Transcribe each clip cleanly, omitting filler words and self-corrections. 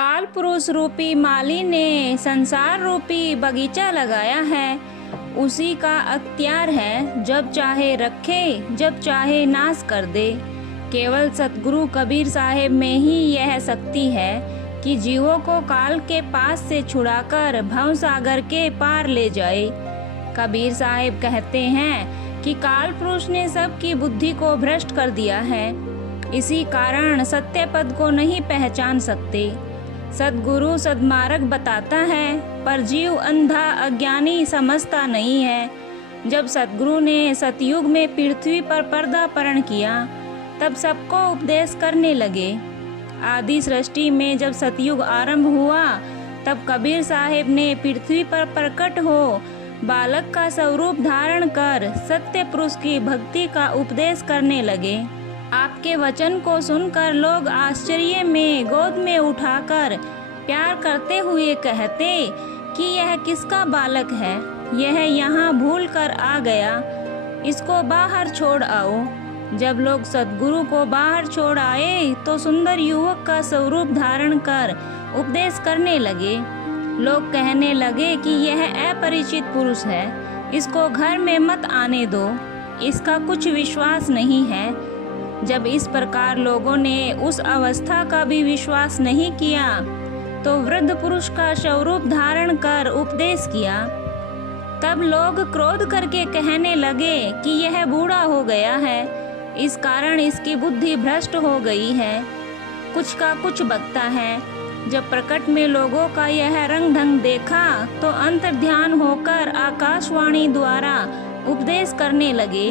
काल पुरुष रूपी माली ने संसार रूपी बगीचा लगाया है, उसी का अख्तियार है, जब चाहे रखे जब चाहे नाश कर दे। केवल सतगुरु कबीर साहिब में ही यह शक्ति है कि जीवों को काल के पास से छुड़ाकर भव सागर के पार ले जाए। कबीर साहिब कहते हैं कि काल पुरुष ने सबकी बुद्धि को भ्रष्ट कर दिया है, इसी कारण सत्य पद को नहीं पहचान सकते। सद्गुरु सद्मार्ग बताता है, पर जीव अंधा अज्ञानी समझता नहीं है। जब सद्गुरु ने सतयुग में पृथ्वी पर पर्दापरण किया, तब सबको उपदेश करने लगे। आदि सृष्टि में जब सतयुग आरंभ हुआ, तब कबीर साहिब ने पृथ्वी पर प्रकट हो बालक का स्वरूप धारण कर सत्य पुरुष की भक्ति का उपदेश करने लगे। आपके वचन को सुनकर लोग आश्चर्य में गोद में उठाकर प्यार करते हुए कहते कि यह किसका बालक है, यह यहाँ भूल कर आ गया, इसको बाहर छोड़ आओ। जब लोग सद्गुरु को बाहर छोड़ आए तो सुंदर युवक का स्वरूप धारण कर उपदेश करने लगे। लोग कहने लगे कि यह अपरिचित पुरुष है, इसको घर में मत आने दो, इसका कुछ विश्वास नहीं है। जब इस प्रकार लोगों ने उस अवस्था का भी विश्वास नहीं किया, तो वृद्ध पुरुष का स्वरूप धारण कर उपदेश किया। तब लोग क्रोध करके कहने लगे कि यह बूढ़ा हो गया है, इस कारण इसकी बुद्धि भ्रष्ट हो गई है, कुछ का कुछ बकता है। जब प्रकट में लोगों का यह रंग ढंग देखा, तो अंतर्ध्यान होकर आकाशवाणी द्वारा उपदेश करने लगे।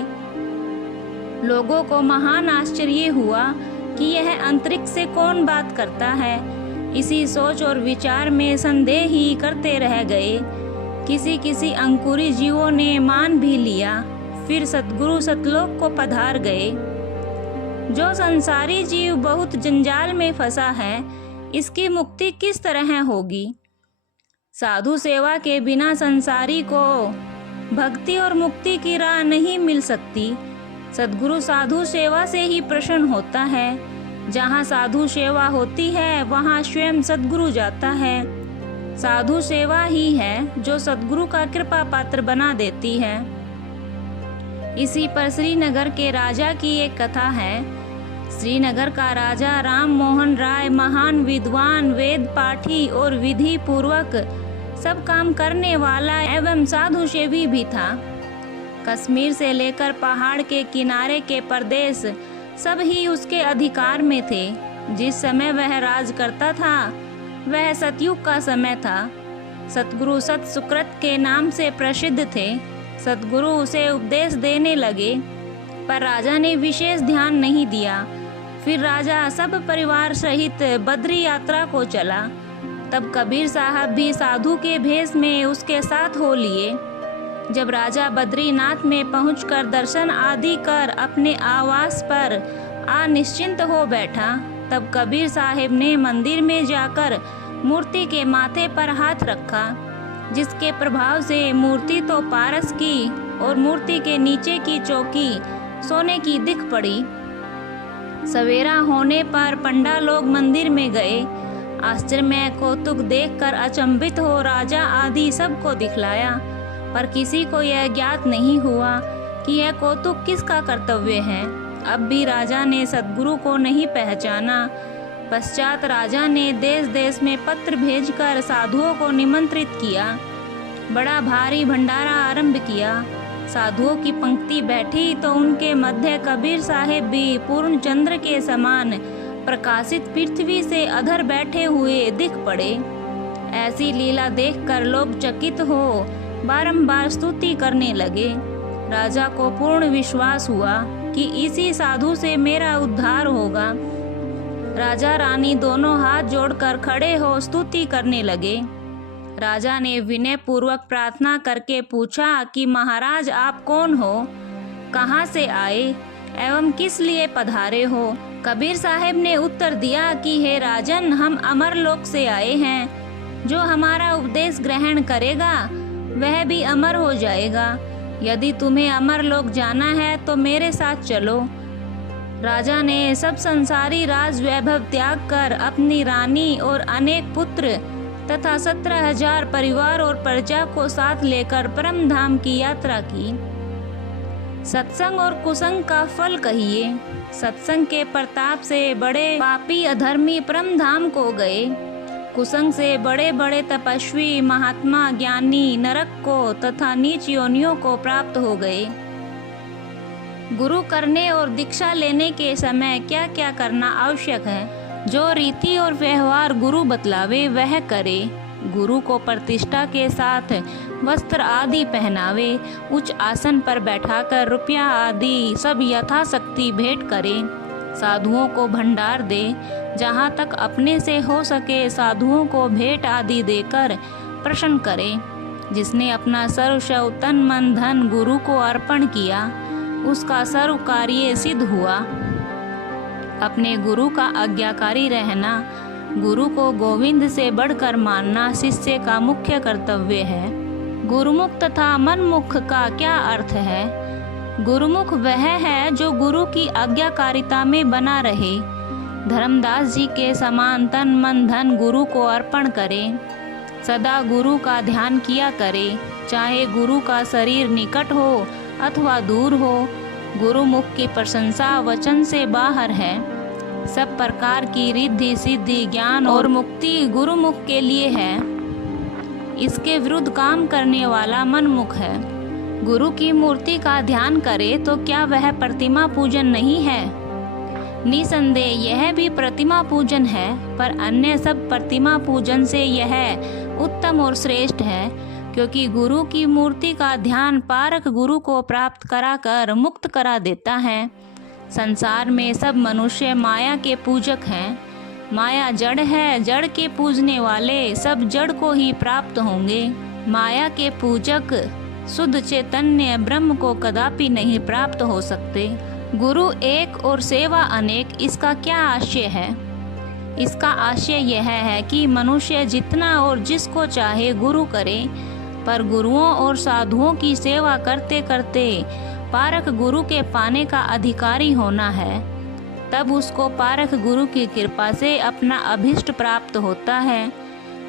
लोगों को महान आश्चर्य हुआ कि यह अंतरिक्ष से कौन बात करता है। इसी सोच और विचार में संदेह ही करते रह गए। किसी किसी अंकुरी जीवों ने मान भी लिया, फिर सतगुरु सतलोक को पधार गए। जो संसारी जीव बहुत जंजाल में फंसा है, इसकी मुक्ति किस तरह होगी। साधु सेवा के बिना संसारी को भक्ति और मुक्ति की राह नहीं मिल सकती। सद्गुरु साधु सेवा से ही प्रसन्न होता है। जहाँ साधु सेवा होती है, वहाँ स्वयं सद्गुरु जाता है। साधु सेवा ही है जो सद्गुरु का कृपा पात्र बना देती है। इसी पर श्रीनगर के राजा की एक कथा है। श्रीनगर का राजा राम मोहन राय महान विद्वान, वेद पाठी और विधि पूर्वक सब काम करने वाला एवं साधु सेवी भी था। कश्मीर से लेकर पहाड़ के किनारे के प्रदेश सब ही उसके अधिकार में थे। जिस समय वह राज करता था, वह सतयुग का समय था। सतगुरु सत सुकृत के नाम से प्रसिद्ध थे। सतगुरु उसे उपदेश देने लगे, पर राजा ने विशेष ध्यान नहीं दिया। फिर राजा सब परिवार सहित बद्री यात्रा को चला। तब कबीर साहब भी साधु के भेष में उसके साथ हो लिए। जब राजा बद्रीनाथ में पहुंचकर दर्शन आदि कर अपने आवास पर निश्चिंत हो बैठा, तब कबीर साहिब ने मंदिर में जाकर मूर्ति के माथे पर हाथ रखा, जिसके प्रभाव से मूर्ति तो पारस की और मूर्ति के नीचे की चौकी सोने की दिख पड़ी। सवेरा होने पर पंडा लोग मंदिर में गए। आश्चर्य कौतुक देखकर अचंभित हो राजा आदि सबको दिखलाया, पर किसी को यह ज्ञात नहीं हुआ कि यह कौतुक किसका कर्तव्य है। अब भी राजा ने सद्गुरु को नहीं पहचाना। पश्चात राजा ने देश देश में पत्र भेजकर साधुओं को निमंत्रित किया। बड़ा भारी भंडारा आरंभ किया। साधुओं की पंक्ति बैठी तो उनके मध्य कबीर साहिब भी पूर्ण चंद्र के समान प्रकाशित पृथ्वी से अधर बैठे हुए दिख पड़े। ऐसी लीला देखकर लोग चकित हो बारंबार स्तुति करने लगे। राजा को पूर्ण विश्वास हुआ कि इसी साधु से मेरा उद्धार होगा। राजा रानी दोनों हाथ जोड़कर खड़े हो स्तुति करने लगे। राजा ने विनय पूर्वक प्रार्थना करके पूछा कि महाराज आप कौन हो, कहाँ से आए एवं किस लिए पधारे हो। कबीर साहिब ने उत्तर दिया कि हे राजन, हम अमरलोक से आए हैं। जो हमारा उपदेश ग्रहण करेगा वह भी अमर हो जाएगा। यदि तुम्हें अमरलोक जाना है तो मेरे साथ चलो। राजा ने सब संसारी राज वैभव त्याग कर अपनी रानी और अनेक पुत्र तथा 17,000 परिवार और प्रजा को साथ लेकर परम धाम की यात्रा की। सत्संग और कुसंग का फल कहिए। सत्संग के प्रताप से बड़े पापी अधर्मी परम धाम को गए। कुसंग से बड़े बड़े तपस्वी महात्मा ज्ञानी नरक को तथा नीच योनियों को प्राप्त हो गए। गुरु करने और दीक्षा लेने के समय क्या क्या करना आवश्यक है? जो रीति और व्यवहार गुरु बतलावे वह करे। गुरु को प्रतिष्ठा के साथ वस्त्र आदि पहनावे। उच्च आसन पर बैठाकर रुपया आदि सब यथाशक्ति भेंट करे। साधुओं को भंडार दे। जहाँ तक अपने से हो सके साधुओं को भेंट आदि देकर प्रसन्न करे। जिसने अपना सर्व तन मन धन गुरु को अर्पण किया उसका सर्व कार्य सिद्ध हुआ। अपने गुरु का आज्ञाकारी रहना। गुरु को गोविंद से बढ़कर मानना शिष्य का मुख्य कर्तव्य है। गुरुमुख तथा मनमुख का क्या अर्थ है? गुरुमुख वह है जो गुरु की आज्ञाकारिता में बना रहे। धर्मदास जी के समान तन मन धन गुरु को अर्पण करे। सदा गुरु का ध्यान किया करे। चाहे गुरु का शरीर निकट हो अथवा दूर हो। गुरुमुख की प्रशंसा वचन से बाहर है। सब प्रकार की रिद्धि सिद्धि ज्ञान और मुक्ति गुरुमुख के लिए है। इसके विरुद्ध काम करने वाला मनमुख है। गुरु की मूर्ति का ध्यान करे तो क्या वह प्रतिमा पूजन नहीं है? निसंदेह यह भी प्रतिमा पूजन है, पर अन्य सब प्रतिमा पूजन से यह उत्तम और श्रेष्ठ है, क्योंकि गुरु की मूर्ति का ध्यान पारक गुरु को प्राप्त कराकर मुक्त करा देता है। संसार में सब मनुष्य माया के पूजक हैं। माया जड़ है। जड़ के पूजने वाले सब जड़ को ही प्राप्त होंगे। माया के पूजक शुद्ध चैतन्य ब्रह्म को कदापि नहीं प्राप्त हो सकते। गुरु एक और सेवा अनेक, इसका क्या आशय है? इसका आशय यह है कि मनुष्य जितना और जिसको चाहे गुरु करे, पर गुरुओं और साधुओं की सेवा करते करते पारक गुरु के पाने का अधिकारी होना है। तब उसको पारक गुरु की कृपा से अपना अभिष्ट प्राप्त होता है।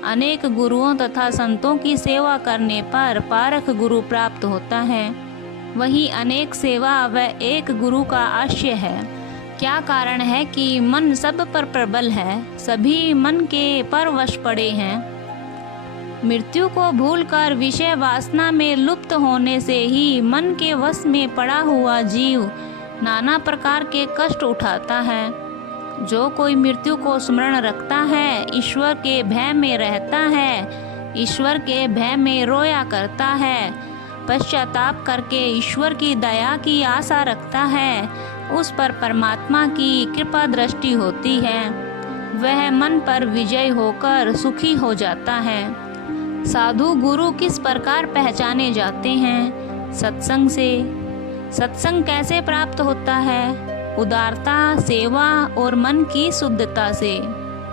अनेक गुरुओं तथा संतों की सेवा करने पर पारक गुरु प्राप्त होता है। वही अनेक सेवा व एक गुरु का आशय है। क्या कारण है कि मन सब पर प्रबल है? सभी मन के परवश पड़े हैं। मृत्यु को भूलकर विषय वासना में लुप्त होने से ही मन के वश में पड़ा हुआ जीव नाना प्रकार के कष्ट उठाता है। जो कोई मृत्यु को स्मरण रखता है, ईश्वर के भय में रहता है, ईश्वर के भय में रोया करता है, पश्चाताप करके ईश्वर की दया की आशा रखता है, उस पर परमात्मा की कृपा दृष्टि होती है। वह मन पर विजय होकर सुखी हो जाता है। साधु गुरु किस प्रकार पहचाने जाते हैं? सत्संग से। सत्संग कैसे प्राप्त होता है? उदारता, सेवा और मन की शुद्धता से।